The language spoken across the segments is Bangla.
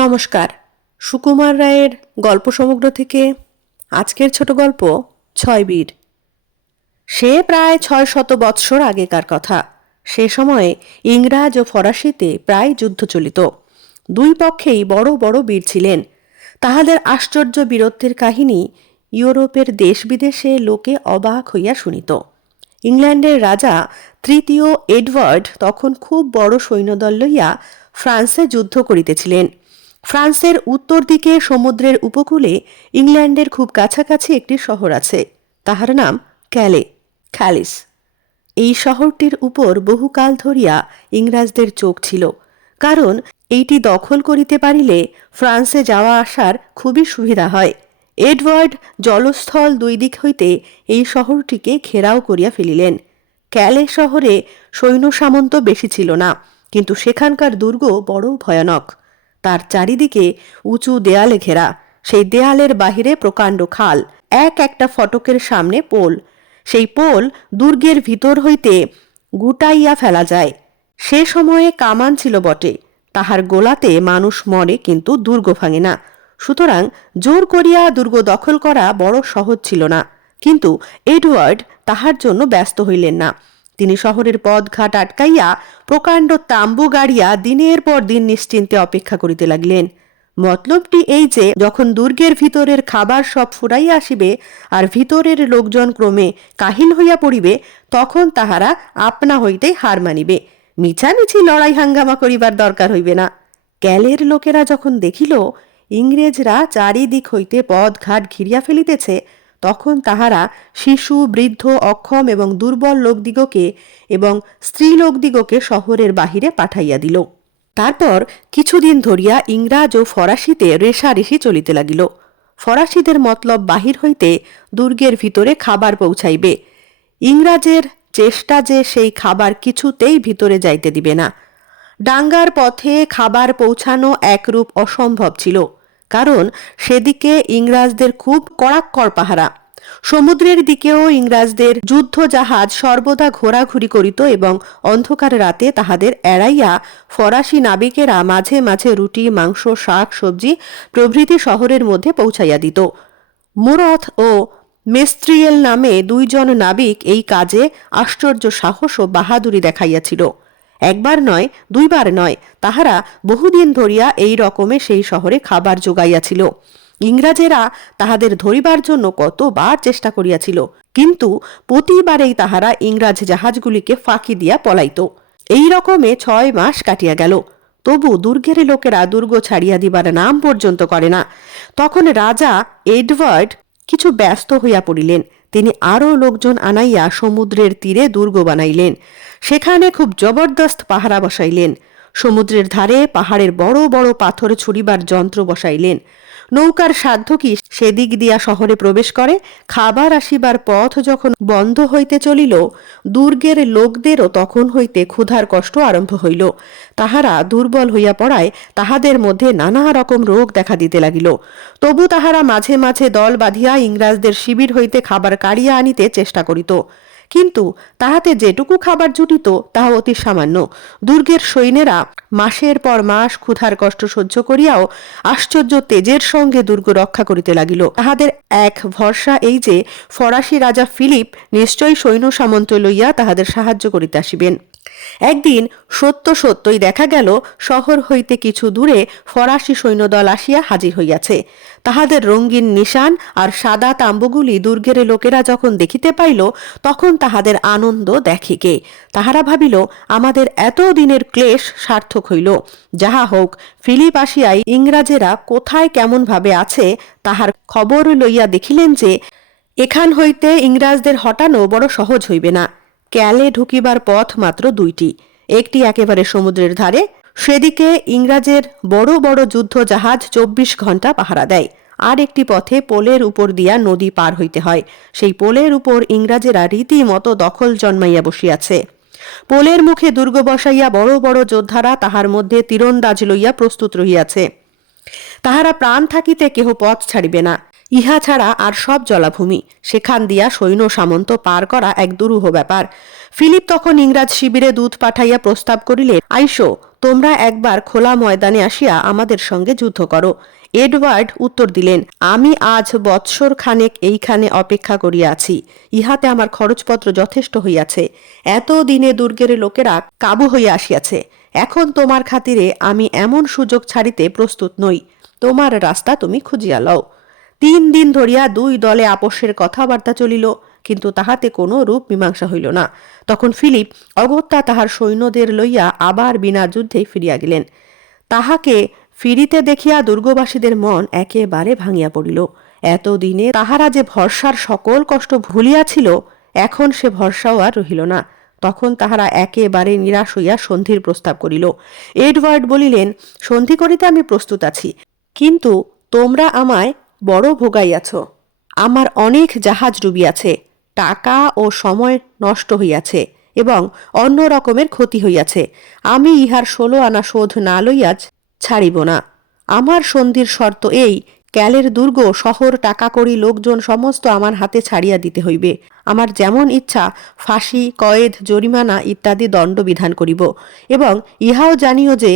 নমস্কার। সুকুমার রায়ের গল্প সমগ্র থেকে আজকের ছোট গল্প ছয়বীর। সে প্রায় ৬০০ বৎসর আগেকার কথা। সে সময়ে ইংরাজ ও ফরাসিতে প্রায় যুদ্ধ চলিত। দুই পক্ষেই বড় বড় বীর ছিলেন। তাহাদের আশ্চর্য বীরত্বের কাহিনী ইউরোপের দেশ বিদেশে লোকে অবাক হইয়া শুনিত। ইংল্যান্ডের রাজা তৃতীয় এডওয়ার্ড তখন খুব বড় সৈন্যদল লইয়া ফ্রান্সে যুদ্ধ করিতেছিলেন। ফ্রান্সের উত্তর দিকে সমুদ্রের উপকূলে ইংল্যান্ডের খুব কাছাকাছি একটি শহর আছে, তাহার নাম খ্যালিস। এই শহরটির উপর বহুকাল ধরিয়া ইংরাজদের চোখ ছিল, কারণ এইটি দখল করিতে পারিলে ফ্রান্সে যাওয়া আসার খুবই সুবিধা হয়। এডওয়ার্ড জলস্থল দুই দিক হইতে এই শহরটিকে ঘেরাও করিয়া ফেলিলেন। ক্যালে শহরে সৈন্য সামন্ত বেশি ছিল না, কিন্তু সেখানকার দুর্গ বড় ভয়ানক। তার চারিদিকে উঁচু দেয়ালে ঘেরা, সেই দেয়ালের বাহিরে প্রকাণ্ড খাল, একটা ফটকের সামনে পোল। সেই পোল দুর্গের ভিতর হইতে গুটাইয়া ফেলা যায়। সে সময়ে কামান ছিল বটে, তাহার গোলাতে মানুষ মরে, কিন্তু দুর্গ ভাঙে না। সুতরাং জোর করিয়া দুর্গ দখল করা বড় সহজ ছিল না। কিন্তু এডওয়ার্ড তাহার জন্য ব্যস্ত হইলেন না। তিনি শহরের পথঘাট আটকাইয়া প্রকাণ্ড তাম্বু গাড়িয়া দিনের পর দিন নিশ্চিন্তে অপেক্ষা করিতে লাগিলেন। মতলবটি এই যে, যখন দুর্গের ভিতরের খাবার সব ফুরাইয়া আসিবে আর ভিতরের লোকজন ক্রমে কাহিল হইয়া পড়িবে, তখন তাহারা আপনা হইতেই হার মানিবে। মিছামিছি লড়াই হাঙ্গামা করিবার দরকার হইবে না। ক্যালের লোকেরা যখন দেখিল ইংরেজরা চারিদিক হইতে পথঘাট ঘিরিয়া ফেলিতেছে, তখন তাহারা শিশু, বৃদ্ধ, অক্ষম এবং দুর্বল লোকদিগকে এবং স্ত্রী লোকদিগকে শহরের বাহিরে পাঠাইয়া দিল। তারপর কিছুদিন ধরিয়া ইংরাজ ও ফরাসিতে রেষারেষি চলিতে লাগিল। ফরাসিদের মতলব বাহির হইতে দুর্গের ভিতরে খাবার পৌঁছাইবে। ইংরাজের চেষ্টা যে সেই খাবার কিছুতেই ভিতরে যাইতে দিবে না। ডাঙ্গার পথে খাবার পৌঁছানো একরূপ অসম্ভব ছিল, কারণ সেদিকে ইংরাজদের খুব কড়াক্কড় পাহারা। সমুদ্রের দিকেও ইংরাজদের যুদ্ধ জাহাজ সর্বদা ঘোরাঘুরি করিত এবং অন্ধকার রাতে তাহাদের এড়াইয়া ফরাসি নাবিকেরা মাঝে মাঝে রুটি, মাংস, শাক, সবজি প্রভৃতি শহরের মধ্যে পৌঁছাইয়া দিত। মুরথ ও মেস্ত্রিয়েল নামে দুইজন নাবিক এই কাজে আশ্চর্য সাহস ও বাহাদুরি দেখাইয়াছিল। একবার নয়, দুইবার নয়, তাহারা বহুদিন ধরিয়া এই রকমে সেই শহরে খাবার যোগাইয়াছিল। ইংরাজেরা তাহাদের ধরিবার জন্য কতবার চেষ্টা করিয়াছিল, কিন্তু প্রতিবারেই তাহারা ইংরাজ জাহাজগুলিকে ফাঁকি দিয়া পলাইত। এই রকমে 6 মাস কাটিয়া গেল, তবু দুর্গের লোকেরা দুর্গ ছাড়িয়া দিবার নাম পর্যন্ত করে না। তখন রাজা এডওয়ার্ড কিছু ব্যস্ত হইয়া পড়িলেন। তিনি আরও লোকজন আনাইয়া সমুদ্রের তীরে দুর্গ বানাইলেন। সেখানে খুব জবরদস্ত পাহারা বসাইলেন। সমুদ্রের ধারে পাহাড়ের বড় বড় পাথর ছুড়িবার যন্ত্র বসাইলেন। নৌকার সাধ্য কি সেদিক দিয়া শহরে প্রবেশ করে? খাবার আসিবার পথ যখন বন্ধ হইতে চলিল, দুর্গের লোকদেরও তখন হইতে ক্ষুধার কষ্ট আরম্ভ হইল। তাহারা দুর্বল হইয়া পড়ায় তাহাদের মধ্যে নানা রকম রোগ দেখা দিতে লাগিল। তবু তাহারা মাঝে মাঝে দল বাঁধিয়া ইংরাজদের শিবির হইতে খাবার কাড়িয়া আনিতে চেষ্টা করিত, কিন্তু তাহাতে যেটুকু খাবার জুটিত তাহা অতি সামান্য। দুর্গের সৈন্যেরা মাসের পর মাস ক্ষুধার কষ্ট সহ্য করিয়াও আশ্চর্য তেজের সঙ্গে দুর্গ রক্ষা করিতে লাগিল। তাহাদের এক ভরসা এই যে, ফরাসি রাজা ফিলিপ নিশ্চয়ই সৈন্য সামন্ত লইয়া তাহাদের সাহায্য করিতে আসিবেন। একদিন সত্যই দেখা গেল শহর হইতে কিছু দূরে ফরাসি সৈন্যদল আসিয়া হাজির হইয়াছে। তাহাদের রঙিন নিশান আর সাদা তাম্বুগুলি দুর্গের লোকেরা যখন দেখিতে পাইল, তখন তাহাদের আনন্দ দেখে কে। তাহারা ভাবিল, আমাদের এত দিনের ক্লেশ সার্থক হইল। যাহা হোক, ফিলিপ আসিয়াই ইংরাজেরা কোথায় কেমন ভাবে আছে তাহার খবর লইয়া দেখিলেন যে, এখান হইতে ইংরাজদের হটানো বড় সহজ হইবে না। ক্যালে ঢুকিবার পথ মাত্র 2টি। একটি একেবারে সমুদ্রের ধারে, সেদিকে ইংরাজের বড় বড় যুদ্ধ জাহাজ 24 ঘন্টা পাহারা দেয়। আর একটি পথে পোলের উপর দিয়া নদী পার হইতে হয়। সেই পোলের উপর ইংরাজেরা রীতিমতো দখল জন্মাইয়া বসিয়াছে। পোলের মুখে দুর্গ বসাইয়া বড় বড় যোদ্ধারা তাহার মধ্যে তীরন্দাজ লইয়া প্রস্তুত রহিয়াছে। তাহারা প্রাণ থাকিতে কেহ পথ ছাড়িবে না। ইহা ছাড়া আর সব জলাভূমি। সেখান দিয়া সৈন্য সামন্ত পার করা এক দুরূহ ব্যাপার। ফিলিপ তখন ইংরাজ শিবিরে দূত পাঠাইয়া প্রস্তাব করিলেন, আইসো, তোমরা একবার খোলা ময়দানে আসিয়া আমাদের সঙ্গে যুদ্ধ করো। এডওয়ার্ড উত্তর দিলেন, আমি আজ বৎসর খানেক এইখানে অপেক্ষা করিয়া আছি, ইহাতে আমার খরচপত্র যথেষ্ট হইয়াছে। এত দিনে দুর্গের লোকেরা কাবু হইয়া আসিয়াছে, এখন তোমার খাতিরে আমি এমন সুযোগ ছাড়িতে প্রস্তুত নই। তোমার রাস্তা তুমি খুঁজিয়া লও। 3 দিন ধরিয়া দুই দলে আপোষের কথাবার্তা চলিল, কিন্তু তাহাতে কোনো রূপ মীমাংসা হইল না। তখন ফিলিপ অগত্যা তাহার সৈন্যদের লইয়া আবার বিনা যুদ্ধে ফিরিয়া গেলেন। তাহাকে ফিরিতে দেখিয়া দুর্গবাসীদের মন একেবারে ভাঙিয়া পড়িল। এতদিনে তাহারা যে ভরসার সকল কষ্ট ভুলিয়াছিল, এখন সে ভরসাও আর রহিল না। তখন তাহারা একেবারে নিরাশ হইয়া সন্ধির প্রস্তাব করিল। এডওয়ার্ড বলিলেন, সন্ধি করিতে আমি প্রস্তুত আছি, কিন্তু তোমরা আমায় বড় ভোগাইয়াছ। আমার অনেক জাহাজ ডুবিয়াছে, টাকা ও সময় নষ্ট হইয়াছে এবং অন্য রকমের ক্ষতি হইয়াছে। আমি ইহার 16 আনা শোধ না লইয়া ছাড়িব না। আমার সন্ধির শর্ত এই, ক্যালের দুর্গ, শহর, টাকা কড়ি, লোকজন সমস্ত আমার হাতে ছাড়িয়া দিতে হইবে। আমার যেমন ইচ্ছা ফাঁসি, কয়েদ, জরিমানা ইত্যাদি দণ্ড বিধান করিব, এবং ইহাও জানিও যে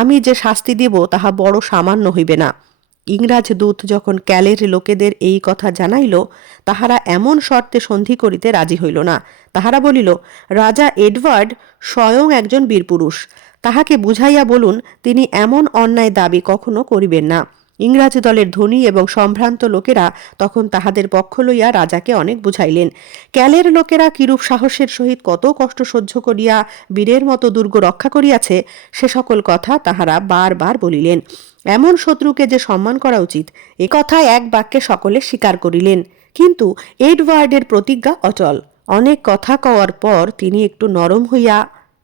আমি যে শাস্তি দিব তাহা বড় সামান্য হইবে না। ইংরাজ দূত যখন ক্যালের লোকেদের এই কথা জানাইল, তাহারা এমন শর্তে সন্ধি করিতে রাজি হইল না। তাহারা বলিল, রাজা এডওয়ার্ড স্বয়ং একজন বীরপুরুষ, তাহাকে বুঝাইয়া বলুন তিনি এমন অন্যায় দাবি কখনো করিবেন না। ইংরাজ দলের ধনী এবং সম্ভ্রান্ত লোকেরা তখন তাহাদের পক্ষ লইয়া রাজাকে অনেক বুঝাইলেন। ক্যালের লোকেরা কিরূপ সাহসের সহিত কত কষ্ট সহ্য করিয়া বীরের মতো দুর্গ রক্ষা করিয়াছে, সে সকল কথা তাহারা বারবার বলিলেন। এমন শত্রুকে যে সম্মান করা উচিত, এ কথায় এক বাক্যে সকলে স্বীকার করিলেন। কিন্তু এডওয়ার্ডের প্রতিজ্ঞা অচল। অনেক কথা কওয়ার পর তিনি একটু নরম হইয়া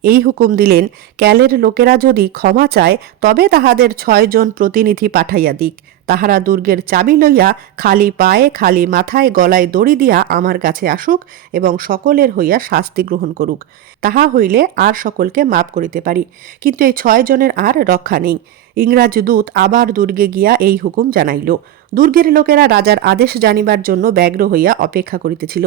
এই হুকুম দিলেন, ক্যালের লোকেরা যদি ক্ষমা চায় তবে তাহাদের 6 জন প্রতিনিধি পাঠাইয়া দিক। তাহারা দুর্গের চাবি লইয়া খালি পায়ে, খালি মাথায়, গলায় দড়ি দিয়া আমার কাছে আসুক এবং সকলের হইয়া শাস্তি গ্রহণ করুক। তাহা হইলে আর সকলকে মাপ করিতে পারি, কিন্তু এই 6 জনের আর রক্ষা নেই। ইংরাজ দূত আবার দুর্গে গিয়া এই হুকুম জানাইল। দুর্গের লোকেরা রাজার আদেশ জানিবার জন্য ব্যগ্র হইয়া অপেক্ষা করিতেছিল।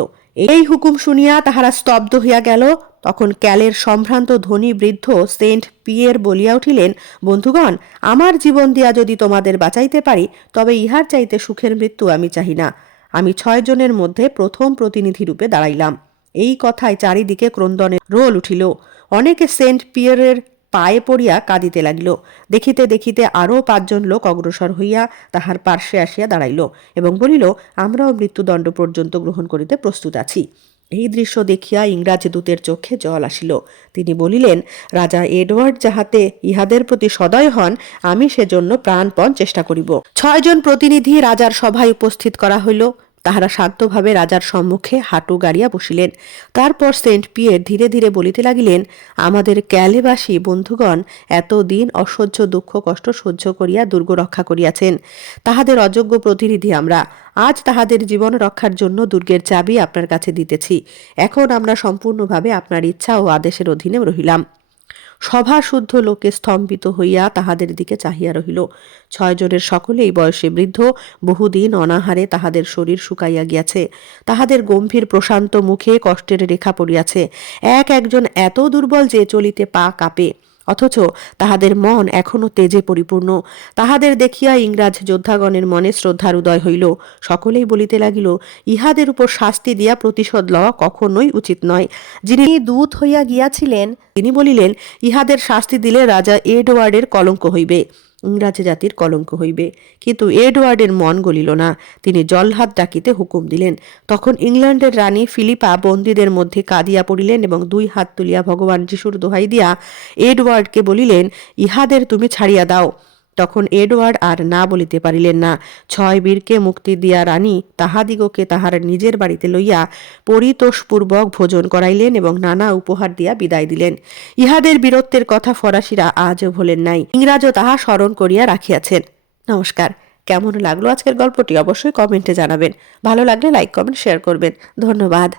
এই হুকুম শুনিয়া তাহারা স্তব্ধ হইয়া গেল। তখন ক্যালের সম্ভ্রান্ত ধনী বৃদ্ধ সেন্ট পিয়ের বলিয়া উঠিলেন, বন্ধুগণ, আমার জীবন দিয়া যদি তোমাদের বাঁচাইতে পারি, তবে ইহার চাইতে সুখের মৃত্যু আমি চাহি না। আমি 6 জনের মধ্যে প্রথম প্রতিনিধি রূপে দাঁড়াইলাম। এই কথায় চারিদিকে ক্রন্দনের রোল উঠিল। অনেকে সেন্ট পিয়েরের পায়ে পড়িয়া কাঁদিতে লাগিল। দেখিতে দেখিতে আরও 5 জন লোক অগ্রসর হইয়া তাহার পার্শ্বে আসিয়া দাঁড়াইল এবং বলিল, আমরাও মৃত্যুদণ্ড পর্যন্ত গ্রহণ করিতে প্রস্তুত আছি। এই দৃশ্য দেখিয়া ইংরাজ দূতের চোখে জল আসিল। তিনি বলিলেন, রাজা এডওয়ার্ড যাহাতে ইহাদের প্রতি সদয় হন, আমি সেজন্য প্রাণপণ চেষ্টা করিব। 6 জন প্রতিনিধি রাজার সভায় উপস্থিত করা হইল। তাহারা শান্তভাবে রাজার সম্মুখে হাঁটু গাড়িয়া বসিলেন। তারপর সেন্ট পিয়ের ধীরে ধীরে বলিতে লাগিলেন, আমাদের ক্যালেবাসী বন্ধুগণ এতদিন অসহ্য দুঃখ কষ্ট সহ্য করিয়া দুর্গ রক্ষা করিয়াছেন। তাহাদের অযোগ্য প্রতিনিধি আমরা। আজ তাহাদের জীবন রক্ষার জন্য দুর্গের চাবি আপনার কাছে দিতেছি। এখন আমরা সম্পূর্ণভাবে আপনার ইচ্ছা ও আদেশের অধীনে রহিলাম। সভা শুদ্ধ লোকে স্তম্ভিত হইয়া তাহাদের দিকে চাহিয়া রহিল। 6 জনের সকলেই বয়সে বৃদ্ধ, বহুদিন অনাহারে তাহাদের শরীর শুকাইয়া গিয়াছে। তাহাদের গম্ভীর প্রশান্ত মুখে কষ্টের রেখা পড়িয়াছে। একজন এত দুর্বল যে চলিতে পা কাঁপে, অথচ তাহাদের মন এখনো তেজে পরিপূর্ণ। তাহাদের দেখিয়া ইংরাজ যোদ্ধাগণের মনে শ্রদ্ধার উদয় হইল। সকলেই বলিতে লাগিল, ইহাদের উপর শাস্তি দিয়া প্রতিশোধ লওয়া কখনোই উচিত নয়। যিনি দূত হইয়া গিয়াছিলেন তিনি বলিলেন, ইহাদের শাস্তি দিলে রাজা এডওয়ার্ডের কলঙ্ক হইবে, ইংরাজ জাতির কলঙ্ক হইবে। কিন্তু এডওয়ার্ডের মন গলিল না। তিনি জলহাত ডাকিতে হুকুম দিলেন। তখন ইংল্যান্ডের রানী ফিলিপা বন্দীদের মধ্যে কাঁদিয়া পড়িলেন এবং 2 হাত তুলিয়া ভগবান যিশুর দোহাই দিয়া এডওয়ার্ডকে বলিলেন, ইহাদের তুমি ছাড়িয়া দাও। তখন এডওয়ার্ড আর না বলিতে পারিলেন না। 6 বীরকে মুক্তি দিয়া রানী তাহাদিগকে তাহার নিজের বাড়িতে লইয়া পরিতোষপূর্বক ভোজন করাইলেন এবং নানা উপহার দিয়া বিদায় দিলেন। ইহাদের বীরত্বের কথা ফরাসিরা আজও ভোলেন নাই। ইংরাজও তাহা স্মরণ করিয়া রাখিয়াছেন। নমস্কার। কেমন লাগলো আজকের গল্পটি অবশ্যই কমেন্টে জানাবেন। ভালো লাগলে লাইক, কমেন্ট, শেয়ার করবেন। ধন্যবাদ।